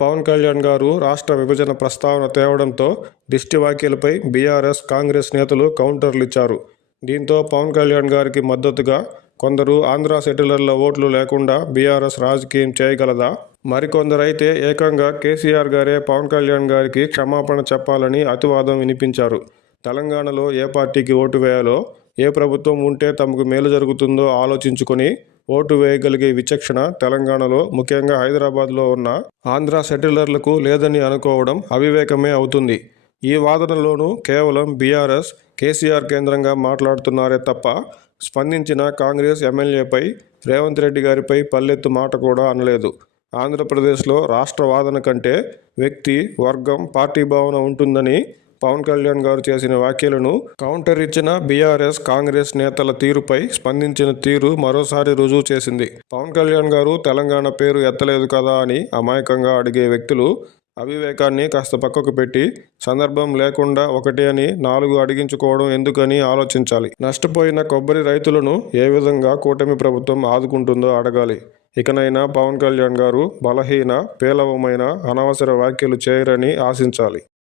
పవన్ కళ్యాణ్ గారు రాష్ట్ర విభజన ప్రస్తావన తేవడంతో దిష్టి వ్యాఖ్యలపై బీఆర్ఎస్ కాంగ్రెస్ నేతలు కౌంటర్లు ఇచ్చారు. దీంతో పవన్ కళ్యాణ్ గారికి మద్దతుగా కొందరు ఆంధ్ర సెటిలర్ల ఓట్లు లేకుండా బీఆర్ఎస్ రాజకీయం చేయగలదా? మరికొందరైతే ఏకంగా కేసీఆర్ గారే పవన్ కళ్యాణ్ గారికి క్షమాపణ చెప్పాలని అతివాదం వినిపించారు. తెలంగాణలో ఏ పార్టీకి ఓటు వేయాలో ఏ ప్రభుత్వం ఉంటే తమకు మేలు జరుగుతుందో ఆలోచించుకొని ఓటు వేయగలిగే విచక్షణ తెలంగాణలో ముఖ్యంగా హైదరాబాద్లో ఉన్న ఆంధ్ర సెటిలర్లకు లేదని అనుకోవడం అవివేకమే అవుతుంది. ఈ వాదనలోనూ కేవలం బీఆర్ఎస్ కేసీఆర్ కేంద్రంగా మాట్లాడుతున్నారే తప్ప స్పందించిన కాంగ్రెస్ ఎమ్మెల్యేపై రేవంత్ రెడ్డి గారిపై పల్లెత్తు మాట కూడా అనలేదు. ఆంధ్రప్రదేశ్లో రాష్ట్ర వాదన కంటే వ్యక్తి వర్గం పార్టీ భావన ఉంటుందని పవన్ కళ్యాణ్ గారు చేసిన వ్యాఖ్యలను కౌంటర్ ఇచ్చిన బీఆర్ఎస్ కాంగ్రెస్ నేతల తీరుపై స్పందించిన తీరు మరోసారి రుజువు చేసింది. పవన్ కళ్యాణ్ గారు తెలంగాణ పేరు ఎత్తలేదు కదా అని అమాయకంగా అడిగే వ్యక్తులు అవివేకాన్ని కాస్త పక్కకు పెట్టి సందర్భం లేకుండా ఒకటి అని నాలుగు అడిగించుకోవడం ఎందుకని ఆలోచించాలి. నష్టపోయిన కొబ్బరి రైతులను ఏ విధంగా కూటమి ప్రభుత్వం ఆదుకుంటుందో అడగాలి. ఇకనైనా పవన్ కళ్యాణ్ గారు బలహీన పేలవమైన అనవసర వ్యాఖ్యలు చేయరని ఆశించాలి.